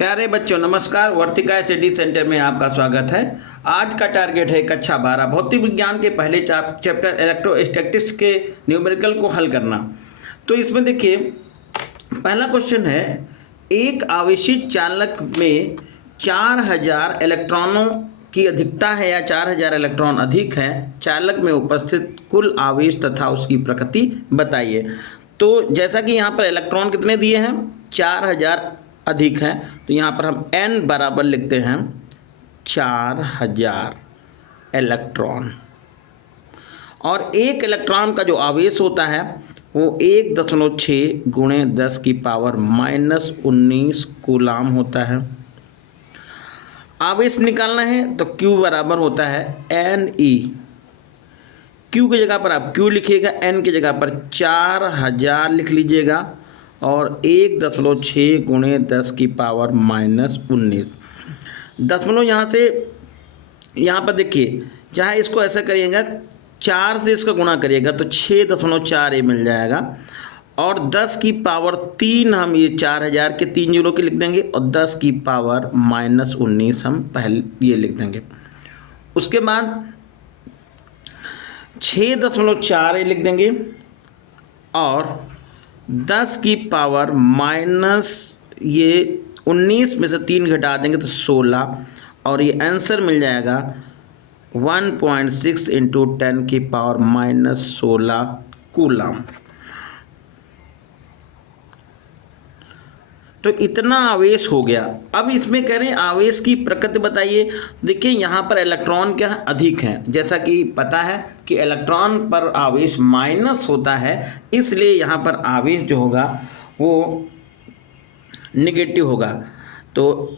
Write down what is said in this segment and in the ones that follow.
प्यारे बच्चों नमस्कार। वर्तिका स्टडी सेंटर में आपका स्वागत है। आज का टारगेट है कक्षा 12 भौतिक विज्ञान के पहले चैप्टर इलेक्ट्रोस्टैटिक्स के न्यूमेरिकल को हल करना। तो इसमें देखिए पहला क्वेश्चन है, एक आवेशित चालक में 4000 इलेक्ट्रॉनों की अधिकता है या 4000 इलेक्ट्रॉन अधिक है। चालक में उपस्थित कुल आवेश तथा उसकी प्रकृति बताइए। तो जैसा कि यहाँ पर इलेक्ट्रॉन कितने दिए हैं, 4000 अधिक है, तो यहाँ पर हम n बराबर लिखते हैं 4000 इलेक्ट्रॉन। और एक इलेक्ट्रॉन का जो आवेश होता है वो 1.6 गुणे 10 की पावर -19 कूलाम होता है। आवेश निकालना है तो Q बराबर होता है Ne। Q की जगह पर आप Q लिखिएगा, N की जगह पर 4000 लिख लीजिएगा और 1.6 गुणे 10 की पावर -19। दशमलव यहाँ से यहाँ पर देखिए, चाहे इसको ऐसा करिएगा 4 से इसका गुणा करिएगा तो 6.4 ये मिल जाएगा और 10 की पावर 3 हम ये 4000 के 3 जीरो के लिख देंगे और 10 की पावर -19 हम पहले ये लिख देंगे। उसके बाद 6.4 ये लिख देंगे और 10 की पावर ये 19 में से 3 घटा देंगे तो 16 और ये आंसर मिल जाएगा 1.6 इंटू 10 की पावर -16 कूलाम। तो इतना आवेश हो गया। अब इसमें कह रहे हैं आवेश की प्रकृति बताइए। देखिए यहाँ पर इलेक्ट्रॉन क्या है, अधिक हैं। जैसा कि पता है कि इलेक्ट्रॉन पर आवेश माइनस होता है, इसलिए यहाँ पर आवेश जो होगा वो निगेटिव होगा। तो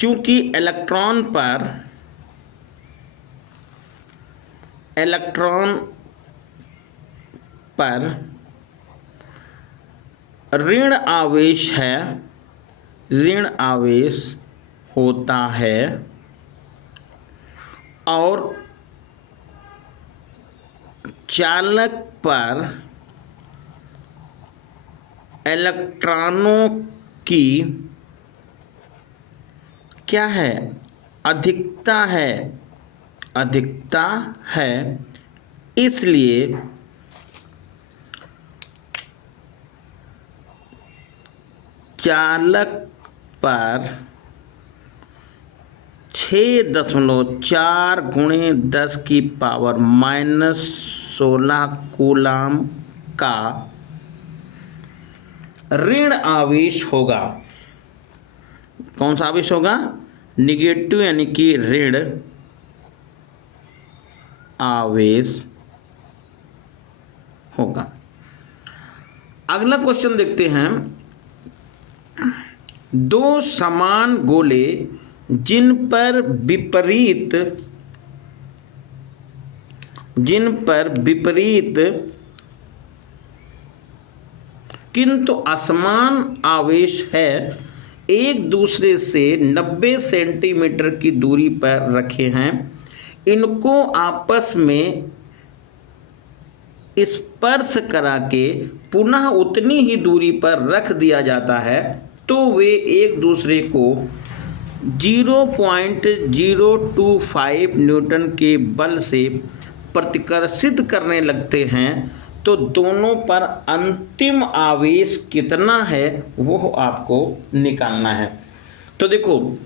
चूंकि इलेक्ट्रॉन पर ऋण आवेश है, ऋण आवेश होता है और चालक पर इलेक्ट्रॉनों की क्या है, अधिकता है, इसलिए चालक पर 6.4 गुणे 10 की पावर -16 कूलाम का ऋण आवेश होगा। कौन सा आवेश होगा, निगेटिव यानी कि ऋण आवेश होगा। अगला क्वेश्चन देखते हैं, दो समान गोले जिन पर विपरीत किंतु असमान आवेश है, एक दूसरे से 90 सेंटीमीटर की दूरी पर रखे हैं। इनको आपस में स्पर्श करा के पुनः उतनी ही दूरी पर रख दिया जाता है तो वे एक दूसरे को 0.025 न्यूटन के बल से प्रतिकर्षित करने लगते हैं। तो दोनों पर अंतिम आवेश कितना है वो आपको निकालना है। तो देखो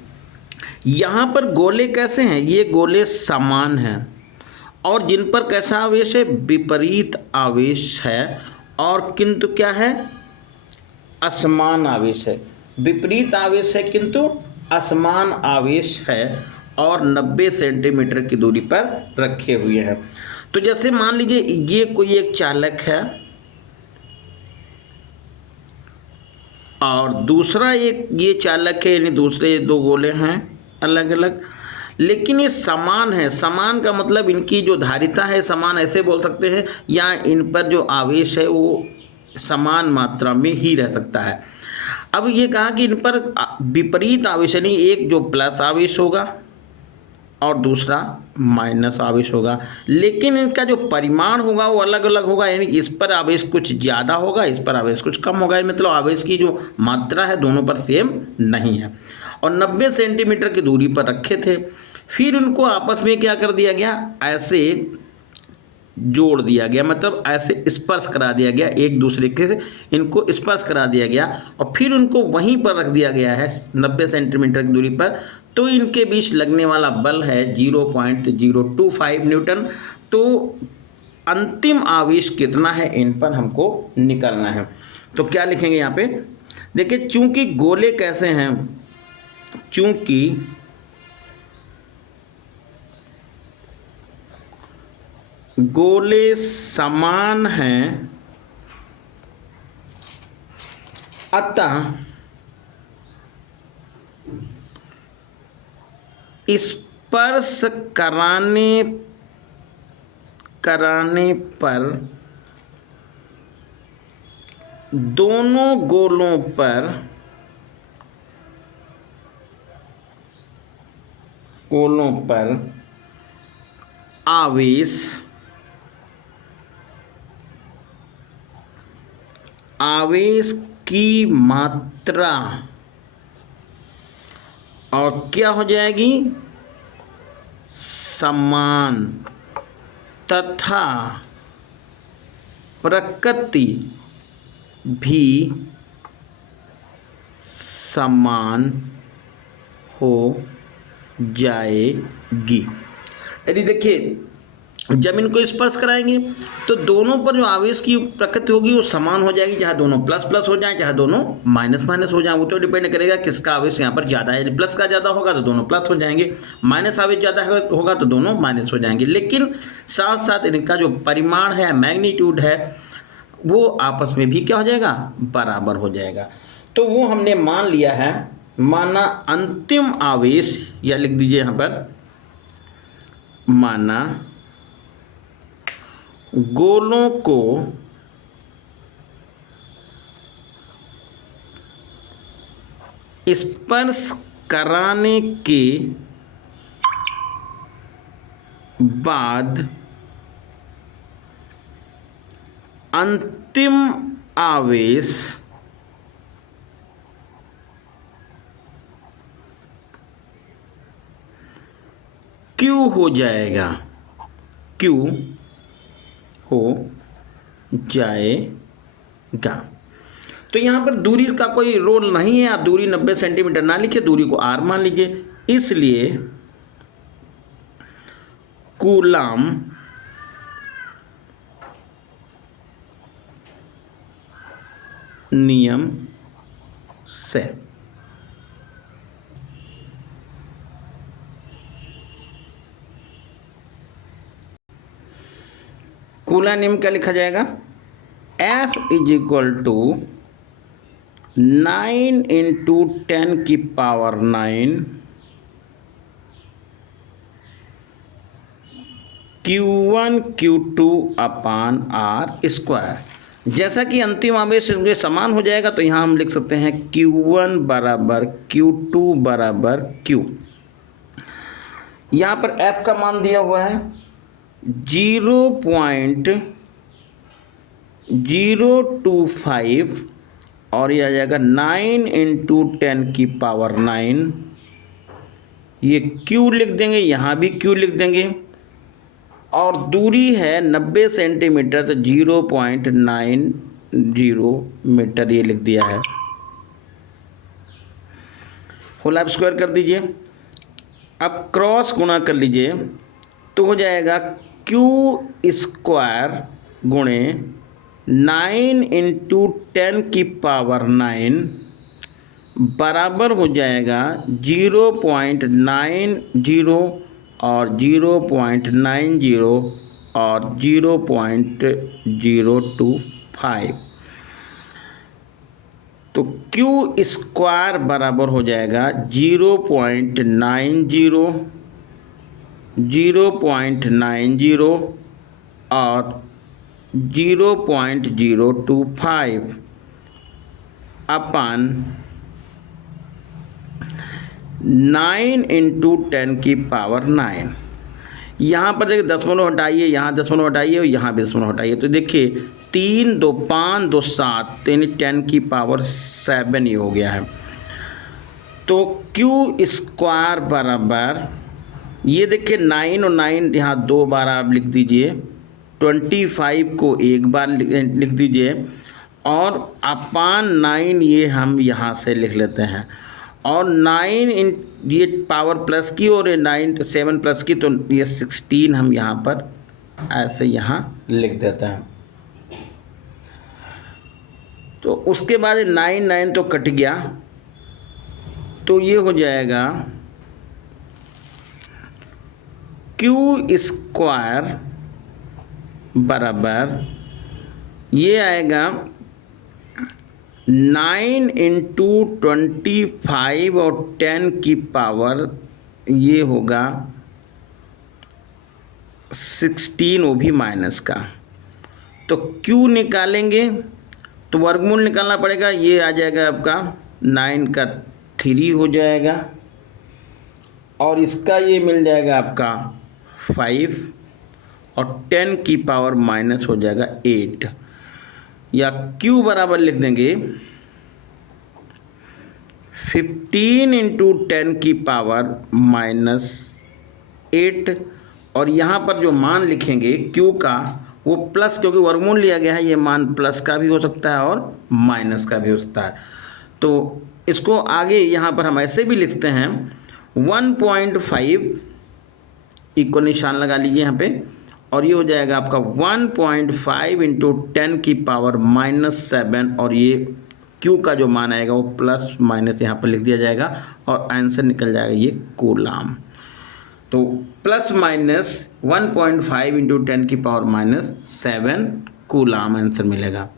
यहाँ पर गोले कैसे हैं, ये गोले समान हैं और जिन पर कैसा आवेश है, विपरीत आवेश है और किंतु क्या है, असमान आवेश है। विपरीत आवेश है किंतु असमान आवेश है और 90 सेंटीमीटर की दूरी पर रखे हुए हैं। तो जैसे मान लीजिए ये कोई एक चालक है और दूसरा एक ये चालक है, यानी दूसरे दो गोले हैं अलग अलग, लेकिन ये समान है। समान का मतलब इनकी जो धारिता है समान ऐसे बोल सकते हैं, या इन पर जो आवेश है वो समान मात्रा में ही रह सकता है। अब ये कहा कि इन पर विपरीत आवेश यानी एक जो प्लस आवेश होगा और दूसरा माइनस आवेश होगा, लेकिन इनका जो परिमाण होगा वो अलग अलग होगा। यानी इस पर आवेश कुछ ज़्यादा होगा, इस पर आवेश कुछ कम होगा। मतलब आवेश की जो मात्रा है दोनों पर सेम नहीं है। और 90 सेंटीमीटर की दूरी पर रखे थे। फिर उनको आपस में क्या कर दिया गया, ऐसे जोड़ दिया गया, मतलब ऐसे स्पर्श करा दिया गया, एक दूसरे के से इनको स्पर्श करा दिया गया और फिर उनको वहीं पर रख दिया गया है 90 सेंटीमीटर की दूरी पर। तो इनके बीच लगने वाला बल है 0.025 न्यूटन। तो अंतिम आवेश कितना है इन पर हमको निकालना है। तो क्या लिखेंगे यहाँ पे, देखिए चूंकि गोले कैसे हैं, चूंकि गोले समान हैं, अतः स्पर्श कराने पर दोनों गोलों पर आवेश की मात्रा और क्या हो जाएगी, समान, तथा प्रकृति भी समान हो जाएगी। यदि देखिए जब इनको स्पर्श कराएंगे तो दोनों पर जो आवेश की प्रकृति होगी वो समान हो जाएगी, चाहे दोनों प्लस प्लस हो जाए चाहे दोनों माइनस माइनस हो जाए। वो तो डिपेंड करेगा किसका आवेश यहाँ पर ज़्यादा है। यदि प्लस का ज़्यादा होगा तो दोनों प्लस हो जाएंगे, माइनस आवेश ज़्यादा होगा तो दोनों माइनस हो जाएंगे। लेकिन साथ साथ इनका जो परिमाण है, मैग्नीट्यूड है, वो आपस में भी क्या हो जाएगा, बराबर हो जाएगा। तो वो हमने मान लिया है। माना अंतिम आवेश, या लिख दीजिए यहाँ पर, माना गोलों को स्पर्श कराने के बाद अंतिम आवेश Q हो जाएगा, Q हो जाएगा। तो यहाँ पर दूरी का कोई रोल नहीं है, आप दूरी 90 सेंटीमीटर ना लिखिए, दूरी को r मान लीजिए। इसलिए कूलाम नियम से कूला नियम क्या लिखा जाएगा, F is equal to 9 into 10 की पावर 9 Q1 Q2 अपान R स्क्वायर। जैसा कि अंतिम आवेश इनके समान हो जाएगा तो यहाँ हम लिख सकते हैं Q1 बराबर Q2 बराबर Q। यहाँ पर F का मान दिया हुआ है 0.025 और यह आ जाएगा 9 इंटू 10 की पावर 9। ये Q लिख देंगे, यहाँ भी Q लिख देंगे। और दूरी है 90 सेंटीमीटर से 0.90 मीटर, ये लिख दिया है। होल आप स्क्वायर कर दीजिए। अब क्रॉस गुणा कर लीजिए तो हो जाएगा Q स्क्वायर गुणे 9 इंटू 10 की पावर 9 बराबर हो जाएगा 0.90 और 0.90 और 0.025। तो Q स्क्वायर बराबर हो जाएगा 0.90 और 0.025 अपान 9 इंटू 10 की पावर 9। यहाँ पर देखिए दशमलव हटाइए, यहाँ दशमलव हटाइए और यहाँ भी दशमलव हटाइए, तो देखिए 3 2 5 2 7 यानी 10 की पावर 7 ये हो गया है। तो Q स्क्वायर बराबर, ये देखिए 9 और 9 यहाँ 2 बार आप लिख दीजिए, 25 को एक बार लिख दीजिए, और अपान 9 ये हम यहाँ से लिख लेते हैं, और 9 इन ये पावर प्लस की और ये 9 7 प्लस की, तो ये 16 हम यहाँ पर ऐसे यहाँ लिख देते हैं। तो उसके बाद 9 9 तो कट गया, तो ये हो जाएगा Q स्क्वायर बराबर, ये आएगा 9 इंटू 25 और 10 की पावर ये होगा 16, वो भी माइनस का। तो Q निकालेंगे तो वर्गमूल निकालना पड़ेगा, ये आ जाएगा आपका 9 का 3 हो जाएगा, और इसका ये मिल जाएगा आपका 5, और 10 की पावर माइनस हो जाएगा 8, या Q बराबर लिख देंगे 15 इंटू 10 की पावर माइनस 8, और यहाँ पर जो मान लिखेंगे Q का वो प्लस, क्योंकि वर्गमूल लिया गया है, ये मान प्लस का भी हो सकता है और माइनस का भी हो सकता है। तो इसको आगे यहाँ पर हम ऐसे भी लिखते हैं 1.5 इक्वल निशान लगा लीजिए यहाँ पे, और ये हो जाएगा आपका 1.5 इंटू 10 की पावर माइनस 7, और ये Q का जो मान आएगा वो प्लस माइनस यहाँ पर लिख दिया जाएगा, और आंसर निकल जाएगा ये कूलाम। तो प्लस माइनस 1.5 इंटू 10 की पावर माइनस 7 कूलाम आंसर मिलेगा।